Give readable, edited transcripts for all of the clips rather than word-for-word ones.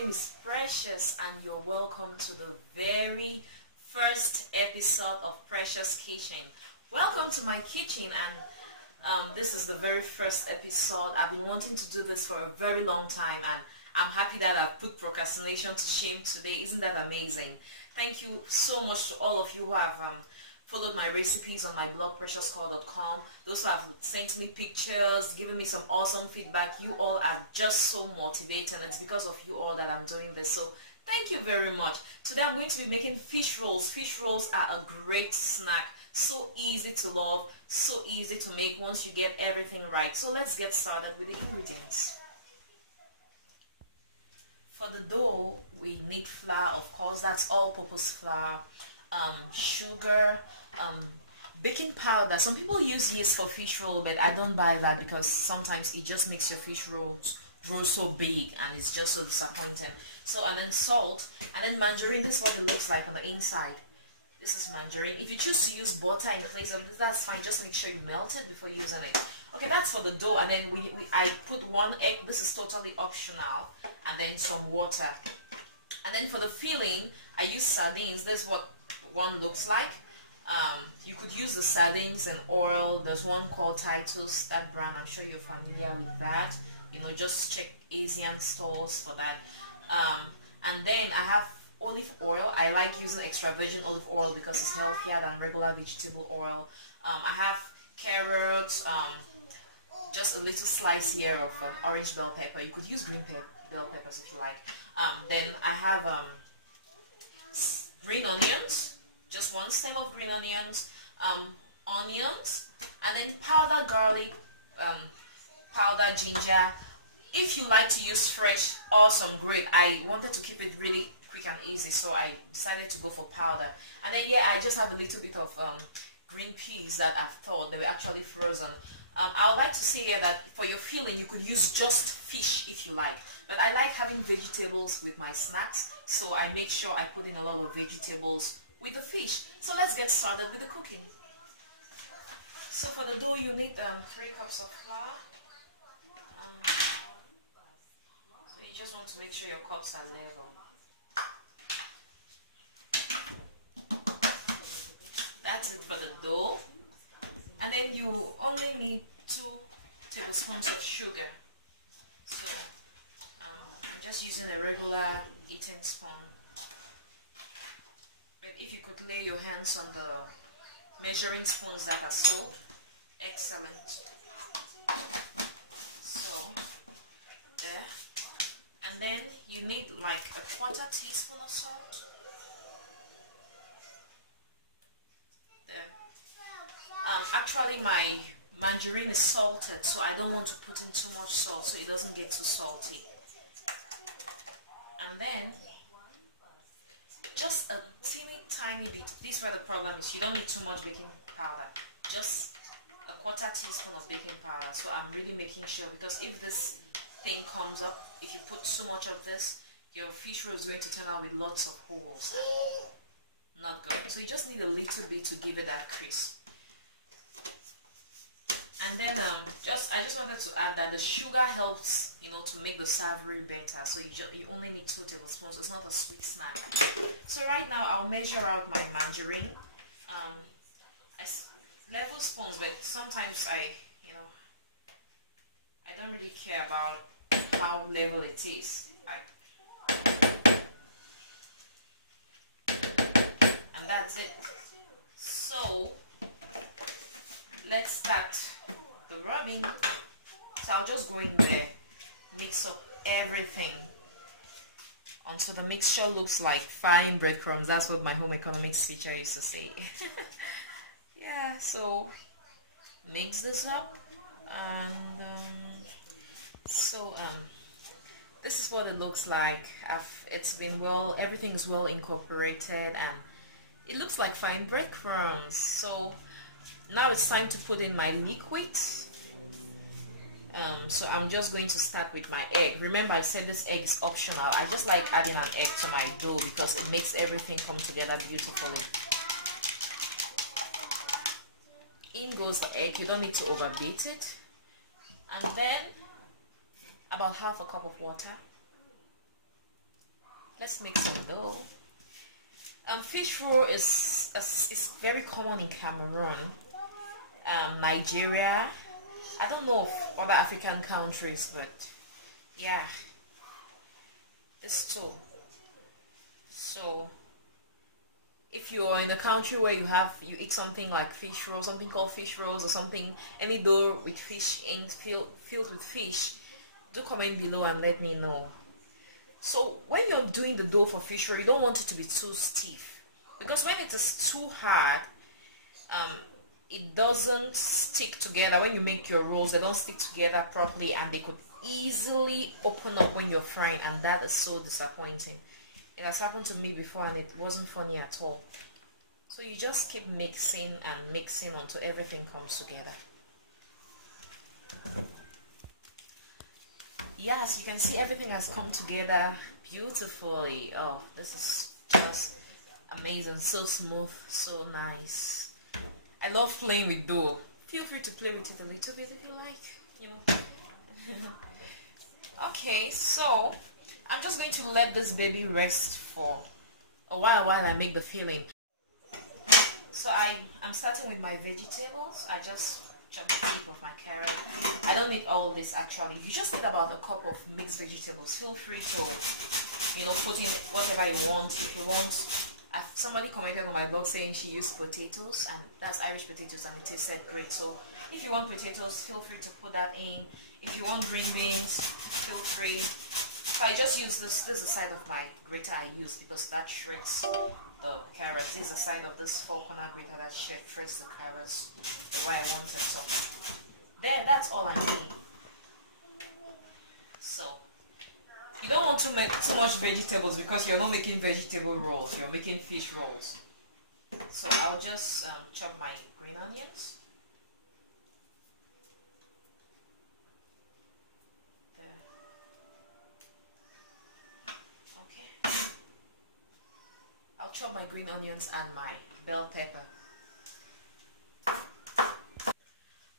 name is Precious and you're welcome to the very first episode of Precious Kitchen. Welcome to my kitchen, and this is the very first episode. I've been wanting to do this for a very long time, and I'm happy that I've put procrastination to shame today. Isn't that amazing? Thank you so much to all of you who have followed my recipes on my blog preciouscore.com. Those who have sent me pictures, given me some awesome feedback. You all are just so motivating. It's because of you all that I'm doing this. So thank you very much. Today I'm going to be making fish rolls. Fish rolls are a great snack. So easy to love, so easy to make once you get everything right. So let's get started with the ingredients. For the dough, we need flour, of course. That's all-purpose flour, sugar, baking powder. Some people use yeast for fish roll, but I don't buy that because sometimes it just makes your fish rolls grow so big and it's just so disappointing. So, and then salt, and then margarine. This is what it looks like on the inside. This is margarine. If you choose to use butter in place of this, that's fine. Just make sure you melt it before using it. Okay, that's for the dough. And then I put 1 egg. This is totally optional. And then some water. And then for the filling, I use sardines. This is what one looks like. You could use the sardines and oil. There's one called Titus, that brand. I'm sure you're familiar with that. You know, just check Asian stores for that. And then I have olive oil. I like using extra virgin olive oil because it's healthier than regular vegetable oil. I have carrots, just a little slice here of orange bell pepper. You could use green bell peppers if you like. Then I have green onions, just 1 stem of green onions, onions, and then powdered garlic, powdered ginger. If you like to use fresh, awesome, great. I wanted to keep it really quick and easy, so I decided to go for powder. And then I just have a little bit of green peas that I've thawed. They were actually frozen. I would like to say here that for your filling, you could use just fish if you like. But I like having vegetables with my snacks, so I make sure I put in a lot of vegetables with the fish. So let's get started with the cooking. So for the dough, you need 3 cups of flour. So you just want to make sure your cups are level. That's it for the dough. And then you only need 2 tablespoons of sugar. So just using a regular eating spoon. But if you could lay your hands on the measuring spoons that are sold, excellent. So there. And then you need like a 1/4 teaspoon of salt. Actually, my margarine is salted, so I don't want to put in too much salt so it doesn't get too salty. And then, just a teeny tiny bit. This is where the problem is. You don't need too much baking powder. Just a 1/4 teaspoon of baking powder. So I'm really making sure, because if this thing comes up, if you put too much of this, your fish roll is going to turn out with lots of holes. Not good. So you just need a little bit to give it that crisp. And then I just wanted to add that the sugar helps, you know, to make the savory better. So you only need 2 tablespoons. It's not a sweet snack. So right now I'll measure out my margarine. Level spoons, but sometimes I don't really care about how level it is. And that's it. So let's start the rubbing. So I'll just go in there, mix up everything until the mixture looks like fine breadcrumbs. That's what my home economics teacher used to say. Yeah, so mix this up, and this is what it looks like. It's been everything is well incorporated, and it looks like fine breadcrumbs. So now it's time to put in my liquid. So I'm just going to start with my egg. Remember, I said this egg is optional. I just like adding an egg to my dough because it makes everything come together beautifully. In goes the egg. You don't need to overbeat it. And then about 1/2 cup of water. Let's make some dough. Fish roll is very common in Cameroon, Nigeria. I don't know of other African countries, but yeah, this too. So if you're in a country where you eat something like fish roll, something called fish rolls, or something, any dough with fish in filled with fish, do comment below and let me know. So when you're doing the dough for fish roll, you don't want it to be too stiff, because when it is too hard, it doesn't stick together. When you make your rolls, they don't stick together properly, and they could easily open up when you're frying, and that is so disappointing. It has happened to me before, and it wasn't funny at all. So you just keep mixing and mixing until everything comes together. Yes, you can see everything has come together beautifully. Oh, this is just amazing. So smooth, so nice. I love playing with dough. Feel free to play with it a little bit if you like, you know. Okay, so I'm just going to let this baby rest for a while I make the filling. So I'm starting with my vegetables. I just chop the tip of my carrot. I don't need all this actually. You just need about a cup of mixed vegetables. Feel free to, you know, put in whatever you want. If you want, somebody commented on my blog saying she used potatoes, and that's Irish potatoes, and it tasted great. So if you want potatoes, feel free to put that in. If you want green beans, feel free. So I just use this. This is the side of my grater I use because that shreds the carrots. This is the side of this 4-corner grater that shreds the carrots the way I want it. So there, that's all I need. So you don't want to make too much vegetables because you're not making vegetable rolls. You're making fish rolls. So I'll just chop my green onions. Chop my green onions and my bell pepper.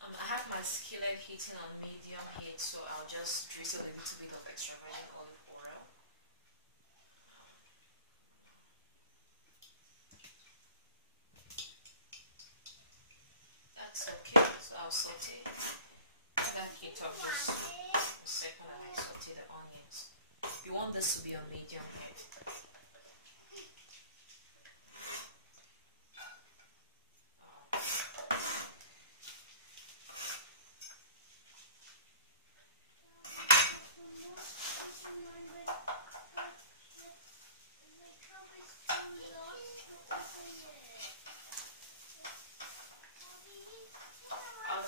I have my skillet heating on medium heat, so I'll just drizzle a little bit of extra virgin olive oil. That's okay, so I'll saute that heat up just a second and I saute the onions. You want this to be on medium heat.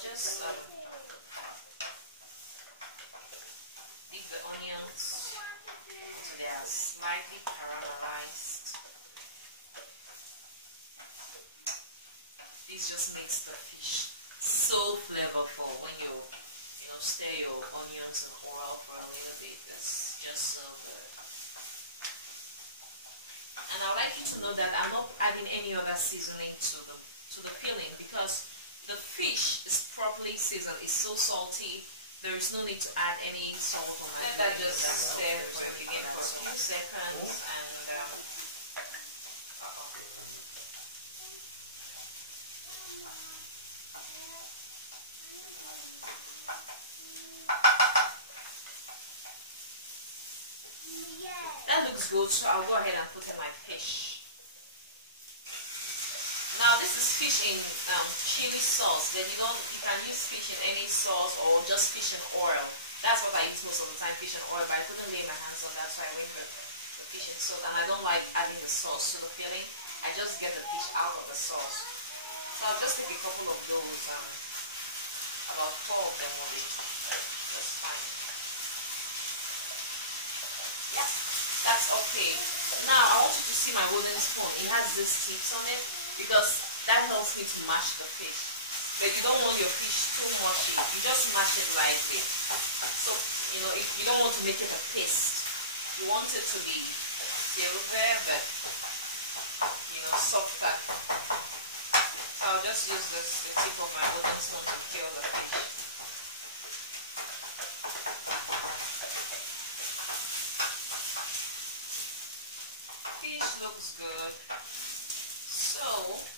Just dip the onions so they are slightly caramelized. This just makes the fish so flavorful when you stir your onions and oil for a little bit. It's just so good. And I'd like you to know that I'm not adding any other seasoning to the filling because the fish is properly seasoned. It's so salty. There is no need to add any salt on it. Let that just stir for a few seconds and that looks good, so I'll go ahead and put in my fish. Now this is fish in chili sauce. Then you can use fish in any sauce or just fish in oil. That's what I use most of the time, fish in oil. But I couldn't lay my hands on that, so I went for the fish in sauce. And I don't like adding the sauce to the filling. I just get the fish out of the sauce. So I'll just take a couple of those. About 4 of them will be just fine. Yeah, that's okay. Now I want you to see my wooden spoon. It has these tips on it, because that helps me to mash the fish. But you don't want your fish too mushy. You just mash it lightly. So, if you don't want to make it a paste. You want it to be silver, but, softer. So I'll just use the tip of my wooden spoon to kill the fish. good. So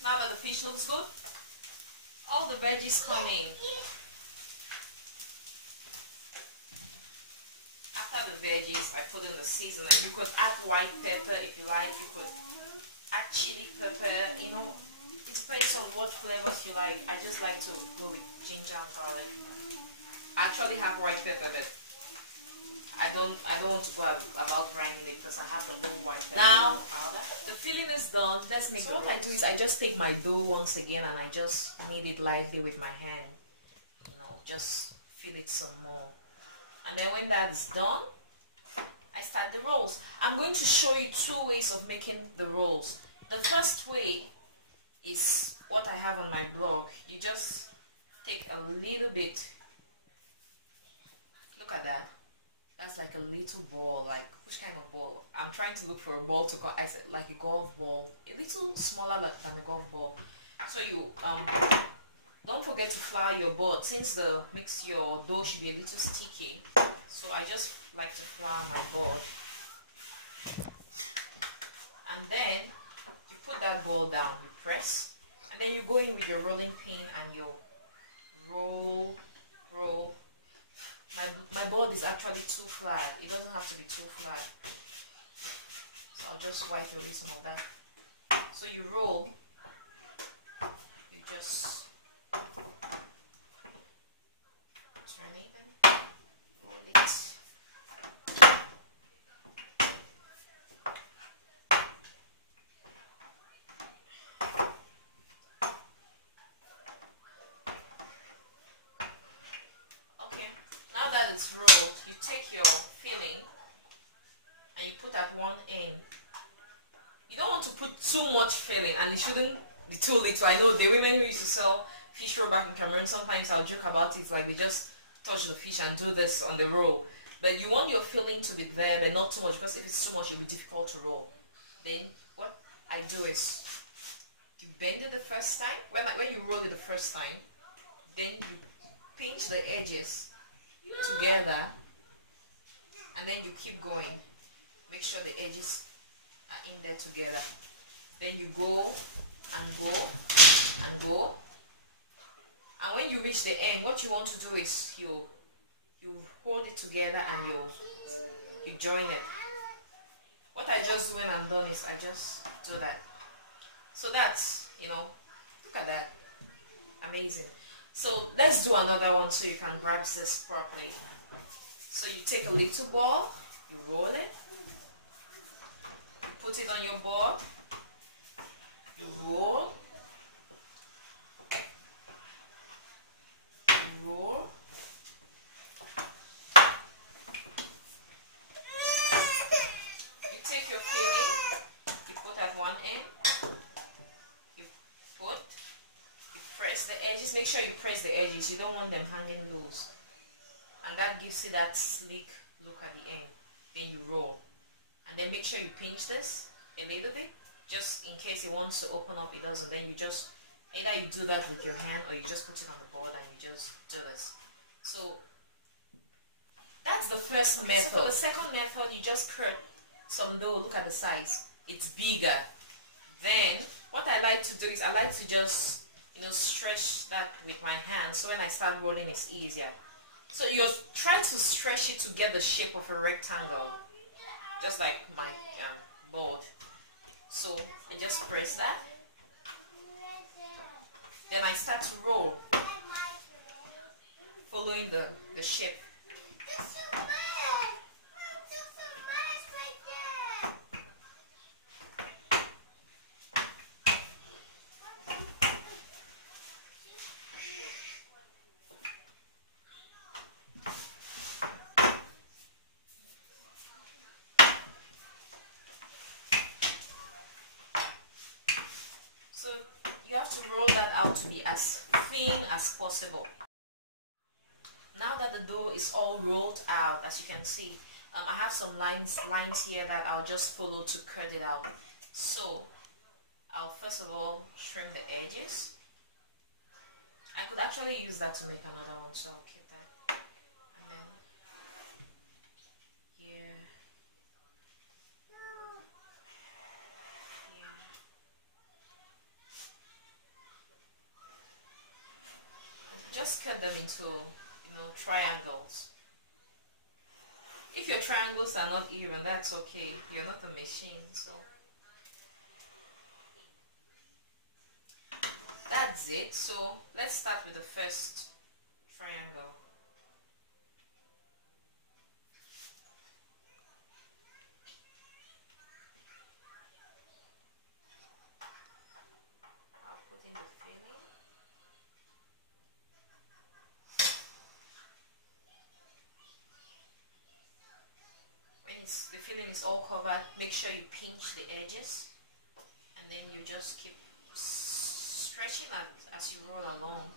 now that the fish looks good, all the veggies come in. After the veggies, I put in the seasoning. You could add white pepper if you like. You could add chili pepper. You know, it depends on what flavors you like. I just like to go with ginger and garlic. I actually have white pepper, but I don't want to go about grinding it because I have the whole white pepper. Now the filling is done. Let's make. So what I do is I just take my dough once again and I just knead it lightly with my hand. You know, just fill it some more. And then when that's done, I start the rolls. I'm going to show you two ways of making the rolls. The first way is what I have on my blog. You just take a little bit. Look at that. That's like a little ball. Like, which kind of ball? I'm trying to look for a ball to go. I said like a golf ball. A little smaller than a golf ball. So you don't forget to flour your board since your dough should be a little sticky. So I just like to flour my board. And then you put that ball down, you press, and then you go in with your rolling pin and you roll. My board is actually too flat. It doesn't have to be too flat. So I'll just wipe away some of that. So you roll. You just turn it and roll it. Okay, now that it's rolled, you take your filling and you put at one end. You don't want to put too much filling, and it shouldn't be too little. I know the women who used to sell fish roll back in Cameroon, sometimes I'll joke about it, like they just touch the fish and do this on the roll. But you want your filling to be there, but not too much, because if it's too much, it'll be difficult to roll. Then what I do is you bend it the first time. When you roll it the first time, then you pinch the edges together, and then you keep going. Make sure the edges are in there together. Then you go and go and go. And when you reach the end, what you want to do is you hold it together and you join it. What I just do when I'm done is I just do that. So that's, look at that. Amazing. So let's do another one so you can grasp this properly. So you take a little ball, you roll it, you put it on your board, you roll, you take your filling, you put at one end, you press the edges. Make sure you press the edges, you don't want them hanging loose. And that gives you that sleek look at the end. Then you roll. And then make sure you pinch this a little bit, just in case it wants to open up, it doesn't. Then you just, either you do that with your hand or you just put it on the board and you just do this. So that's the first method. So for the second method, you just cut some dough. Look at the size. It's bigger. Then what I like to do is I like to just, stretch that with my hand. So when I start rolling, it's easier. So you try to stretch it to get the shape of a rectangle, just like my board. So I just press that. Then I start to roll, following the shape. You have to roll that out to be as thin as possible. Now that the dough is all rolled out, as you can see, I have some lines here that I'll just follow to cut it out. So I'll first of all trim the edges. I could actually use that to make another one, so I'll keep that. And then here, here, just cut them into, triangles. If your triangles are not even, that's okay. You're not a machine, so that's it. So let's start with the first triangle. The filling is all covered, make sure you pinch the edges, and then you just keep stretching it as you roll along.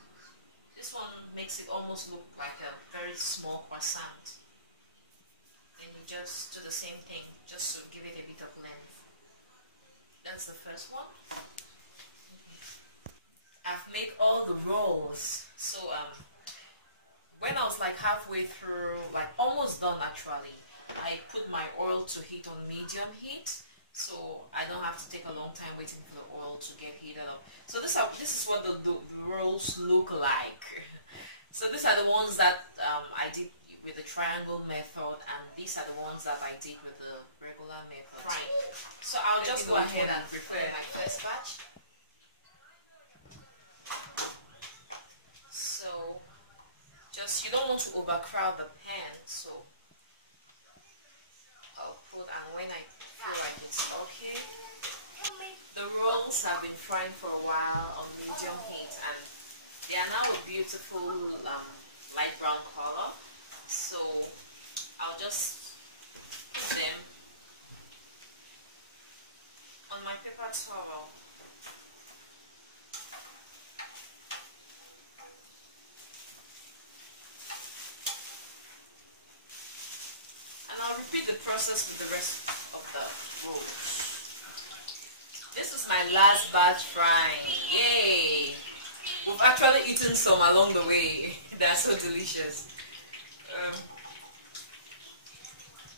This one makes it almost look like a very small croissant. Then you just do the same thing, just to give it a bit of length. That's the first one. I've made all the rolls. So when I was like halfway through, like almost done actually, I put my oil to heat on medium heat, so I don't have to take a long time waiting for the oil to get heated up. So this is what the rolls look like. So these are the ones that I did with the triangle method, and these are the ones that I did with the regular method. Right. So I'll just go ahead and prepare my first batch. So you don't want to overcrowd the pan, so I'll put, and when I feel like it's okay, the rolls have been frying for a while on medium heat, and they are now a beautiful light brown color. So I'll just put them on my paper towel. And I'll repeat the process with the rest of the rolls. This is my last batch frying. Yay! We've actually eaten some along the way. They're so delicious.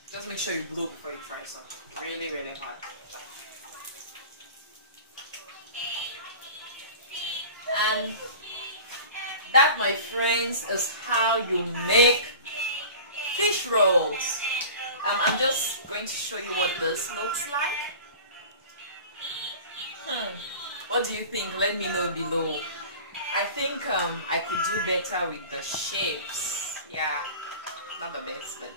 Just make sure you look before you fry some. Really, really hard. And that, my friends, is how you make fish rolls. I'm just going to show you what this looks like. What do you think? Let me know below. I think I could do better with the shapes. Yeah, not the best, but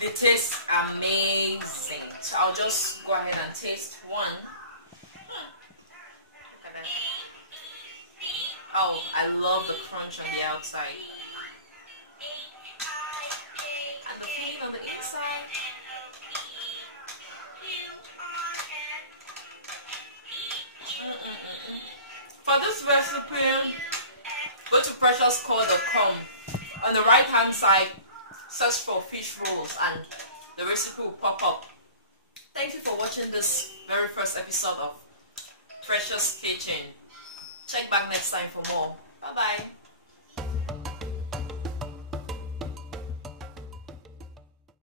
they taste amazing. So I'll just go ahead and taste one. Look at that. Oh, I love the crunch on the outside. And the filling on the inside. For this recipe, go to preciouscore.com. On the right hand side, search for fish rolls and the recipe will pop up. Thank you for watching this very first episode of Precious Kitchen. Check back next time for more. Bye bye.